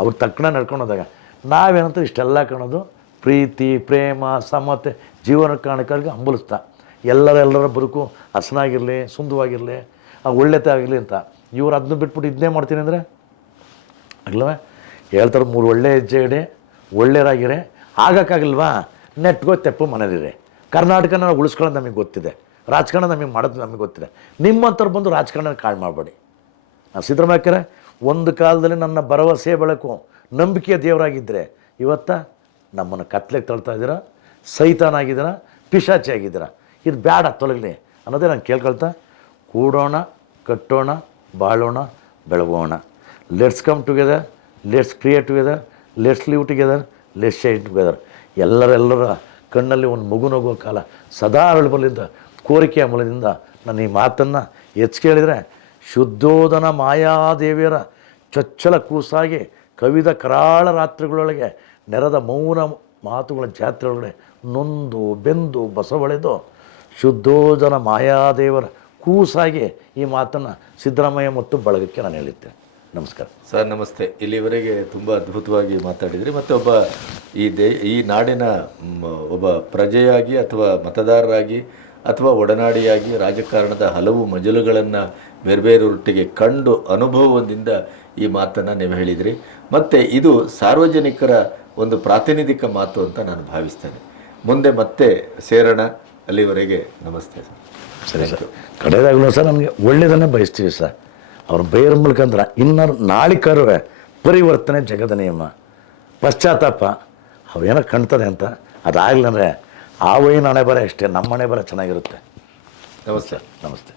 ಅವ್ರು ತಕ್ಕಣ ನಡ್ಕೊಂಡೋದಾಗ ನಾವೇನಂತ ಇಷ್ಟೆಲ್ಲ ಕಾಣೋದು ಪ್ರೀತಿ, ಪ್ರೇಮ, ಸಮತೆ, ಜೀವನ ಕಾರಣಕ್ಕಾಗಿ ಹಂಬಲಿಸ್ತಾ ಎಲ್ಲರ ಬದುಕು ಹಸನಾಗಿರಲಿ, ಸುಂದರವಾಗಿರಲಿ, ಒಳ್ಳೆತೆ ಆಗಲಿ ಅಂತ. ಇವ್ರು ಅದನ್ನ ಬಿಟ್ಬಿಟ್ಟು ಇದನ್ನೇ ಮಾಡ್ತೀನಿ ಅಂದರೆ ಅಲ್ವೇ ಹೇಳ್ತಾರೆ. 3 ಒಳ್ಳೆ ಹೆಜ್ಜೆ ಇಡಿ, ಒಳ್ಳೆಯರಾಗಿರೆ, ಆಗೋಕ್ಕಾಗಲ್ವಾ ನೆಟ್ಗೋ ತೆಪ್ಪು ಮನೇಲಿರಿ. ಕರ್ನಾಟಕನ ನಾವು ಉಳಿಸ್ಕೊಳ್ಳೋದು ನಮಗೆ ಗೊತ್ತಿದೆ, ರಾಜಕಾರಣ ನಮಗೆ ಮಾಡೋದು ನಮಗೆ ಗೊತ್ತಿದೆ. ನಿಮ್ಮಂಥವ್ರು ಬಂದು ರಾಜಕಾರಣ ಕಾಳು ಮಾಡಬೇಡಿ. ನಾನು ಸಿದ್ದರಾಮಯ್ಯರೆ ಒಂದು ಕಾಲದಲ್ಲಿ ನನ್ನ ಭರವಸೆ ಬೆಳಕು, ನಂಬಿಕೆಯ ದೇವರಾಗಿದ್ದರೆ ಇವತ್ತ ನಮ್ಮನ್ನು ಕತ್ಲೆಗೆ ತಳ್ತಾ ಇದ್ದೀರಾ, ಸೈತಾನ ಆಗಿದ್ದೀರಾ, ಪಿಶಾಚಿ ಆಗಿದ್ದೀರಾ. ಇದು ಬೇಡ, ತೊಲಗಲಿ ಅನ್ನೋದೇ ನಾನು ಕೇಳ್ಕೊಳ್ತಾ, ಕೂಡೋಣ, ಕಟ್ಟೋಣ, ಬಾಳೋಣ, ಬೆಳಗೋಣ. Let's come together, let's create together, let's live together, let's shine together. ಎಲ್ಲರ ಕಣ್ಣಲ್ಲಿ ಒಂದು ಮಗು ನಗುವ ಕಾಲ ಸದಾ ಅರಳಬಲ್ಲಿದ್ದ ಕೋರಿಕೆಯ ಮೂಲದಿಂದ ನಾನು ಈ ಮಾತನ್ನು ಕೇಳಿದರೆ, ಶುದ್ಧೋಧನ ಮಾಯಾದೇವಿಯರ ಚೊಚ್ಚಲ ಕೂಸಾಗಿ ಕವಿದ ಕರಾಳ ರಾತ್ರಿಗಳೊಳಗೆ ನೆರೆದ ಮೌನ ಮಾತುಗಳ ಜಾತ್ರೆ ಒಳಗಡೆ ನೊಂದು ಬೆಂದು ಬಸವಳೆದು ಶುದ್ಧೋಧನ ಮಾಯಾದೇವರ ಕೂಸಾಗಿ ಈ ಮಾತನ್ನು ಸಿದ್ದರಾಮಯ್ಯ ಮತ್ತು ಬಳಗಕ್ಕೆ ನಾನು ಹೇಳಿದ್ದೆ. ನಮಸ್ಕಾರ ಸರ್. ನಮಸ್ತೆ. ಇಲ್ಲಿವರೆಗೆ ತುಂಬ ಅದ್ಭುತವಾಗಿ ಮಾತಾಡಿದ್ರಿ. ಮತ್ತು ಈ ನಾಡಿನ ಒಬ್ಬ ಪ್ರಜೆಯಾಗಿ ಅಥವಾ ಮತದಾರರಾಗಿ ಅಥವಾ ಒಡನಾಡಿಯಾಗಿ ರಾಜಕಾರಣದ ಹಲವು ಮಜಲುಗಳನ್ನು ಬೇರೆಬೇರೆಯೊಟ್ಟಿಗೆ ಕಂಡು ಅನುಭವದಿಂದ ಈ ಮಾತನ್ನು ನೀವು ಹೇಳಿದ್ರಿ. ಮತ್ತು ಇದು ಸಾರ್ವಜನಿಕರ ಒಂದು ಪ್ರಾತಿನಿಧಿಕ ಮಾತು ಅಂತ ನಾನು ಭಾವಿಸ್ತೇನೆ. ಮುಂದೆ ಮತ್ತೆ ಸೇರೋಣ. ಅಲ್ಲಿವರೆಗೆ ನಮಸ್ತೆ ಸರ್. ಸರಿ ಸರ್. ಕಡೆಯದಾಗಲೂ ಸರ್ ನಮಗೆ ಒಳ್ಳೆಯದನ್ನೇ ಬಯಸ್ತೀವಿ ಸರ್. ಅವ್ರು ಬೈರ ಮೂಲಕಂದ್ರೆ ಇನ್ನು ನಾಳಿಕರುವೆ ಪರಿವರ್ತನೆ ಜಗದ ನಿಯಮ, ಪಶ್ಚಾತ್ತಾಪ ಅವೇನೋ ಕಾಣ್ತದೆ ಅಂತ ಅದಾಗಲಂದರೆ ಆ ವೈನ ಹಣೆ ಬರ ಅಷ್ಟೇ, ನಮ್ಮ ಹಣೆ ಬರ ಚೆನ್ನಾಗಿರುತ್ತೆ. ನಮಸ್ತೆ. ನಮಸ್ತೆ.